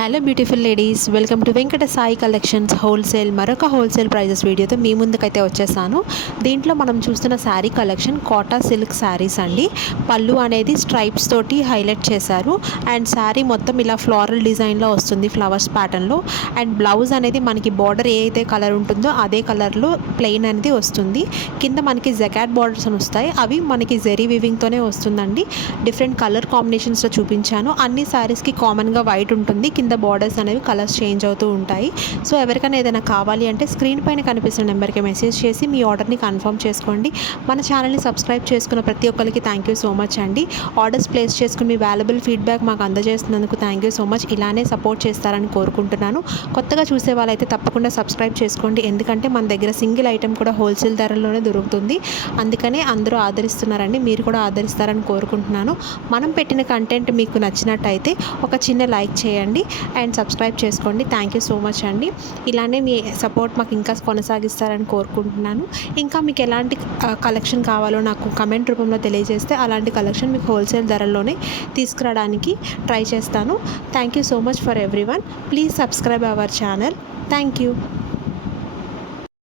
Hello beautiful ladies welcome to Venkata Sai collections wholesale మరొక wholesale prices వీడియోతో మీ ముందుకైతే వచ్చేసాను. దీంట్లో మనం చూస్తున్న శారీ కలెక్షన్ కోటా సిల్క్ శారీస్ అండి. పళ్ళు అనేది స్ట్రైప్స్ తోటి హైలైట్ చేశారు. అండ్ శారీ మొత్తం ఇలా ఫ్లోరల్ డిజైన్లో వస్తుంది ఫ్లవర్స్ ప్యాటర్న్లో అండ్ బ్లౌజ్ అనేది మనకి బార్డర్ ఏ అయితే కలర్ ఉంటుందో అదే కలర్లో ప్లెయిన్ అనేది వస్తుంది. కింద మనకి జకాట్ బార్డర్స్ అని వస్తాయి. అవి మనకి జెరీ వివింగ్తోనే వస్తుందండి. డిఫరెంట్ కలర్ కాంబినేషన్స్లో చూపించాను. అన్ని శారీస్కి కామన్గా వైట్ ఉంటుంది. కింద బార్డర్స్ అనేవి కలర్స్ చేంజ్ అవుతూ ఉంటాయి. సో ఎవరికైనా ఏదైనా కావాలి అంటే స్క్రీన్ పైన కనిపిస్తున్న నెంబర్కి మెసేజ్ చేసి మీ ఆర్డర్ని కన్ఫర్మ్ చేసుకోండి. మన ఛానల్ని సబ్స్క్రైబ్ చేసుకున్న ప్రతి ఒక్కరికి థ్యాంక్ యూ సో మచ్ అండి. ఆర్డర్స్ ప్లేస్ చేసుకుని మీ వాల్యుబుల్ ఫీడ్బ్యాక్ మాకు అందజేస్తున్నందుకు థ్యాంక్ యూ సో మచ్ ఇలానే సపోర్ట్ చేస్తారని కోరుకుంటున్నాను. కొత్తగా చూసే వాళ్ళైతే తప్పకుండా సబ్స్క్రైబ్ చేసుకోండి. ఎందుకంటే మన దగ్గర సింగిల్ ఐటెం కూడా హోల్సేల్ ధరలోనే దొరుకుతుంది. అందుకనే అందరూ ఆదరిస్తున్నారండి. మీరు కూడా ఆదరిస్తారని కోరుకుంటున్నాను. మనం పెట్టిన కంటెంట్ మీకు నచ్చినట్టయితే ఒక చిన్న లైక్ చేయండి. అండ్ సబ్స్క్రైబ్ చేసుకోండి. థ్యాంక్ యూ సో మచ్ అండి. ఇలానే మీ సపోర్ట్ మాకు ఇంకా కొనసాగిస్తారని కోరుకుంటున్నాను. ఇంకా మీకు ఎలాంటి కలెక్షన్ కావాలో నాకు కమెంట్ రూపంలో తెలియజేస్తే అలాంటి కలెక్షన్ మీకు హోల్సేల్ ధరల్లోనే తీసుకురావడానికి ట్రై చేస్తాను. Thank you so much for every one please subscribe our channel thank you